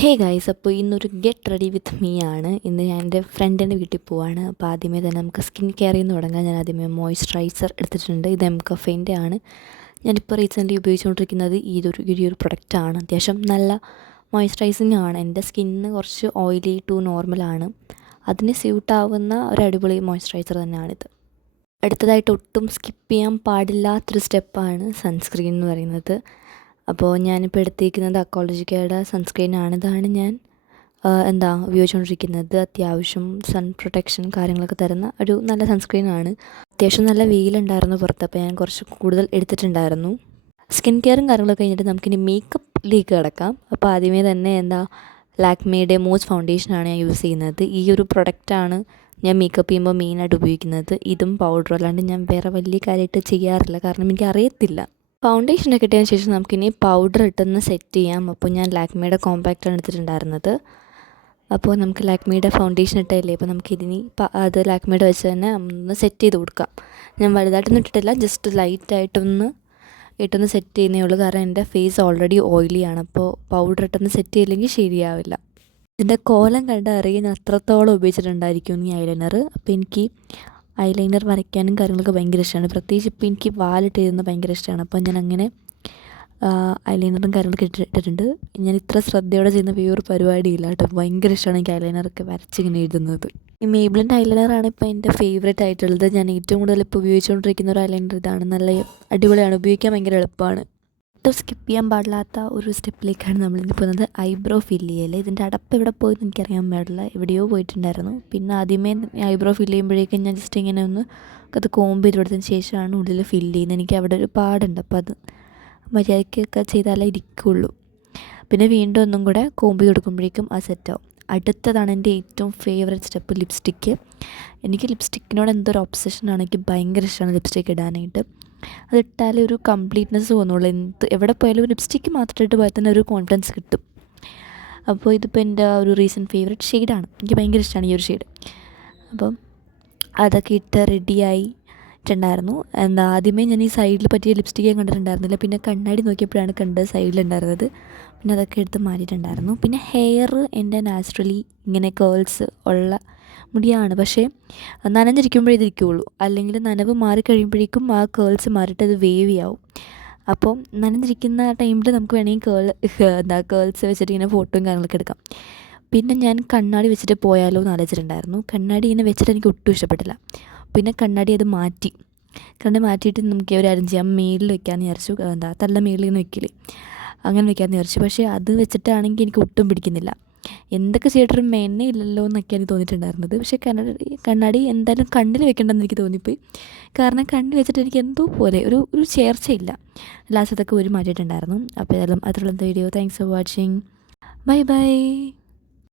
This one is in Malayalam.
ഹേ ഗൈസ്, അപ്പോൾ ഇന്നൊരു ഗെറ്റ് റെഡി വിത്ത് മീ ആണ്. ഇന്ന് ഞാൻ എൻ്റെ ഫ്രണ്ടിൻ്റെ വീട്ടിൽ പോവാണ്. അപ്പോൾ ആദ്യമേ തന്നെ നമുക്ക് സ്കിൻ കെയറിൽ നിന്ന് തുടങ്ങാം. ഞാൻ ആദ്യമേ മോയ്സ്ചറൈസർ എടുത്തിട്ടുണ്ട്. ഇത് എംകഫേൻ്റെ ആണ്. ഞാനിപ്പോൾ റീസെൻ്റ്ലി ഉപയോഗിച്ചുകൊണ്ടിരിക്കുന്നത് ഈ ഒരു പ്രൊഡക്റ്റാണ്. അത്യാവശ്യം നല്ല മോയ്സ്ചറൈസിങ് ആണ്. എൻ്റെ സ്കിന്ന് കുറച്ച് ഓയിലി ടു നോർമലാണ്. അതിന് സ്യൂട്ടാവുന്ന ഒരു അടിപൊളി മോയ്സ്ചറൈസർ തന്നെയാണിത്. അടുത്തതായിട്ട് ഒട്ടും സ്കിപ്പ് ചെയ്യാൻ പാടില്ലാത്തൊരു സ്റ്റെപ്പാണ് സൺസ്ക്രീൻ എന്ന് പറയുന്നത്. അപ്പോൾ ഞാനിപ്പോൾ എടുത്തിരിക്കുന്നത് അക്കോളജിക്കയുടെ സൺസ്ക്രീനാണ്. ഇതാണ് ഞാൻ ഉപയോഗിച്ചുകൊണ്ടിരിക്കുന്നത്. അത്യാവശ്യം സൺ പ്രൊട്ടക്ഷൻ കാര്യങ്ങളൊക്കെ തരുന്ന ഒരു നല്ല സൺസ്ക്രീനാണ്. അത്യാവശ്യം നല്ല വെയിലുണ്ടായിരുന്നു പുറത്ത്, അപ്പോൾ ഞാൻ കുറച്ച് കൂടുതൽ എടുത്തിട്ടുണ്ടായിരുന്നു. സ്കിൻ കെയറും കാര്യങ്ങളൊക്കെ കഴിഞ്ഞിട്ട് നമുക്കിനി മേക്കപ്പിലേക്ക് കിടക്കാം. അപ്പോൾ ആദ്യമേ തന്നെ ലാക്മേയുടെ മൂസ് ഫൗണ്ടേഷനാണ് ഞാൻ യൂസ് ചെയ്യുന്നത്. ഈ ഒരു പ്രൊഡക്റ്റാണ് ഞാൻ മേക്കപ്പ് ചെയ്യുമ്പോൾ മെയിനായിട്ട് ഉപയോഗിക്കുന്നത്. ഇതും പൗഡറും, അല്ലാണ്ട് ഞാൻ വേറെ വലിയ കാര്യമായിട്ട് ചെയ്യാറില്ല, കാരണം എനിക്ക് അറിയത്തില്ല. ഫൗണ്ടേഷനൊക്കെ ഇട്ടതിന് ശേഷം നമുക്കിനി പൗഡർ ഇട്ടൊന്ന് സെറ്റ് ചെയ്യാം. അപ്പോൾ ഞാൻ ലാക്മേയുടെ കോമ്പാക്റ്റാണ് എടുത്തിട്ടുണ്ടായിരുന്നത്. അപ്പോൾ നമുക്ക് ലാക്മേയുടെ ഫൗണ്ടേഷൻ ഇട്ടല്ലേ, അപ്പോൾ നമുക്കിതിനി അത് ലാക്മേയുടെ വെച്ച് തന്നെ ഒന്ന് സെറ്റ് ചെയ്ത് കൊടുക്കാം. ഞാൻ വലുതായിട്ടൊന്നും ഇട്ടിട്ടില്ല, ജസ്റ്റ് ലൈറ്റായിട്ടൊന്ന് സെറ്റ് ചെയ്യുന്നേ ഉള്ളൂ, കാരണം എൻ്റെ ഫേസ് ഓൾറെഡി ഓയിലിയാണ്. അപ്പോൾ പൗഡർ ഇട്ടൊന്ന് സെറ്റ് ചെയ്യില്ലെങ്കിൽ ശരിയാവില്ല. ഇതിൻ്റെ കോലം കണ്ട് അറിയാൻ ഞാൻ അത്രത്തോളം ഉപയോഗിച്ചിട്ടുണ്ടായിരിക്കും ഈ ഐലൈനർ. അപ്പോൾ എനിക്ക് ഐലൈനർ വരയ്ക്കാനും കാര്യങ്ങളൊക്കെ ഭയങ്കര ഇഷ്ടമാണ്. പ്രത്യേകിച്ച് ഇപ്പോൾ എനിക്ക് വാലിട്ട് എഴുതുന്നത് ഭയങ്കര ഇഷ്ടമാണ്. അപ്പോൾ ഞാൻ അങ്ങനെ ഐലൈനറും കാര്യങ്ങളൊക്കെ ഇട്ടിട്ടുണ്ട്. ഞാൻ ഇത്ര ശ്രദ്ധയോടെ ചെയ്യുന്ന വേറൊരു പരിപാടിയില്ല കേട്ടോ. ഭയങ്കര ഇഷ്ടമാണ് എനിക്ക് ഐലൈനറൊക്കെ വരച്ചിങ്ങനെ എഴുതുന്നത്. ഈ മേബ്ലിൻ്റെ ഐലൈനറാണ് ഇപ്പോൾ എൻ്റെ ഫേവറേറ്റ് ആയിട്ടുള്ളത്. ഞാൻ ഏറ്റവും കൂടുതൽ ഇപ്പോൾ ഉപയോഗിച്ചുകൊണ്ടിരിക്കുന്ന ഒരു ഐലൈനർ ഇതാണ്. നല്ല അടിപൊളിയാണ്, ഉപയോഗിക്കാൻ ഭയങ്കര എളുപ്പമാണ്. ഒട്ടും സ്കിപ്പ് ചെയ്യാൻ പാടില്ലാത്ത ഒരു സ്റ്റെപ്പിലേക്കാണ് നമ്മളിന്ന് പോകുന്നത്. ഐബ്രോ ഫില്ല് ചെയ്യൽ. ഇതിൻ്റെ അടപ്പ് എവിടെ പോയെന്ന് എനിക്കറിയാൻ പാടില്ല, എവിടെയോ പോയിട്ടുണ്ടായിരുന്നു. പിന്നെ ആദ്യമേ ഐബ്രോ ഫില്ല് ചെയ്യുമ്പോഴേക്കും ഞാൻ ജസ്റ്റ് ഇങ്ങനെ ഒന്ന് അത് കോമ്പ് ചെയ്ത് കൊടുത്തതിന് ശേഷമാണ് ഉള്ളിൽ ഫില്ല് ചെയ്യുന്നത്. എനിക്ക് അവിടെ ഒരു പാടുണ്ട്, അപ്പോൾ അത് മര്യാദയ്ക്കൊക്കെ ചെയ്താലേ ഇരിക്കുള്ളൂ. പിന്നെ വീണ്ടും ഒന്നും കൂടെ കോമ്പ് ചെയ്ത് കൊടുക്കുമ്പോഴേക്കും അത് സെറ്റാവും. അടുത്തതാണ് എൻ്റെ ഏറ്റവും ഫേവറേറ്റ് സ്റ്റെപ്പ്, ലിപ്സ്റ്റിക്ക്. എനിക്ക് ലിപ്സ്റ്റിക്കിനോട് എന്തൊരു ഒബ്സഷനാണ്. എനിക്ക് ഭയങ്കര ഇഷ്ടമാണ് ലിപ്സ്റ്റിക്ക് ഇടാനായിട്ട്. അതിട്ടാലേ ഒരു കംപ്ലീറ്റ്നെസ് തോന്നുള്ളൂ. എവിടെ പോയാലും ലിപ്സ്റ്റിക്ക് മാത്രം ഇട്ട് പോയാൽ തന്നെ ഒരു കോൺഫിഡൻസ് കിട്ടും. അപ്പോൾ ഇതിപ്പോൾ എൻ്റെ ഒരു റീസെൻറ്റ് ഫേവറേറ്റ് ഷെയ്ഡാണ്. എനിക്ക് ഭയങ്കര ഇഷ്ടമാണ് ഈ ഒരു ഷെയ്ഡ്. അപ്പം അതൊക്കെ ഇട്ട് റെഡിയായിട്ടുണ്ടായിരുന്നു. ആദ്യമേ ഞാൻ ഈ സൈഡിൽ പറ്റിയ ലിപ്സ്റ്റിക്ക് ഞാൻ കണ്ടിട്ടുണ്ടായിരുന്നില്ല. പിന്നെ കണ്ണാടി നോക്കിയപ്പോഴാണ് കണ്ടത് സൈഡിലുണ്ടായിരുന്നത്. പിന്നെ അതൊക്കെ എടുത്ത് മാറ്റിയിട്ടുണ്ടായിരുന്നു. പിന്നെ ഹെയർ എൻ്റെ നാച്ചുറലി ഇങ്ങനെ കേൾസ് ഉള്ള മുടിയാണ്, പക്ഷേ നനഞ്ഞിരിക്കുമ്പോഴേ ഇതിരിക്കുകയുള്ളൂ. അല്ലെങ്കിൽ നനവ് മാറിക്കഴിയുമ്പോഴേക്കും ആ കേൾസ് മാറിയിട്ട് അത് വേവിയാവും. അപ്പോൾ നനഞ്ഞിരിക്കുന്ന ടൈമിൽ നമുക്ക് വേണമെങ്കിൽ കേൾസ് വെച്ചിട്ട് ഇങ്ങനെ ഫോട്ടോയും കാര്യങ്ങളൊക്കെ എടുക്കാം. പിന്നെ ഞാൻ കണ്ണാടി വെച്ചിട്ട് പോയാലോ എന്ന് ആലോചിച്ചിട്ടുണ്ടായിരുന്നു. കണ്ണാടി ഇങ്ങനെ വെച്ചിട്ട് എനിക്ക് ഒട്ടും ഇഷ്ടപ്പെട്ടില്ല. പിന്നെ കണ്ണാടി അത് മാറ്റിയിട്ട് നമുക്ക് ഒരു കാര്യം ചെയ്യാം, മേളിൽ വെക്കാമെന്ന് വിചാരിച്ചു. തള്ള മേളിൽ ഇങ്ങനെ വെക്കില്ലേ, അങ്ങനെ വെക്കാമെന്ന് വിചാരിച്ചു. പക്ഷേ അത് വെച്ചിട്ടാണെങ്കിൽ എനിക്ക് ഒട്ടും പിടിക്കുന്നില്ല. എന്തൊക്കെ ചെയ്തിട്ടും ഇല്ലല്ലോ എന്നൊക്കെയാണ് എനിക്ക് തോന്നിയിട്ടുണ്ടായിരുന്നത്. പക്ഷേ കണ്ണാടി എന്തായാലും കണ്ണിൽ വെക്കേണ്ടെന്ന് എനിക്ക് തോന്നിപ്പോയി. കാരണം കണ്ണിൽ വെച്ചിട്ട് എനിക്ക് എന്തോ പോലെ ഒരു ചേർച്ചയില്ല. ലാസ്റ്റ് അതൊക്കെ മാറ്റിയിട്ടുണ്ടായിരുന്നു. അപ്പോൾ ഏതായാലും അതിലുള്ള video. Thanks for watching. Bye bye.